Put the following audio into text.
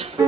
Thank you.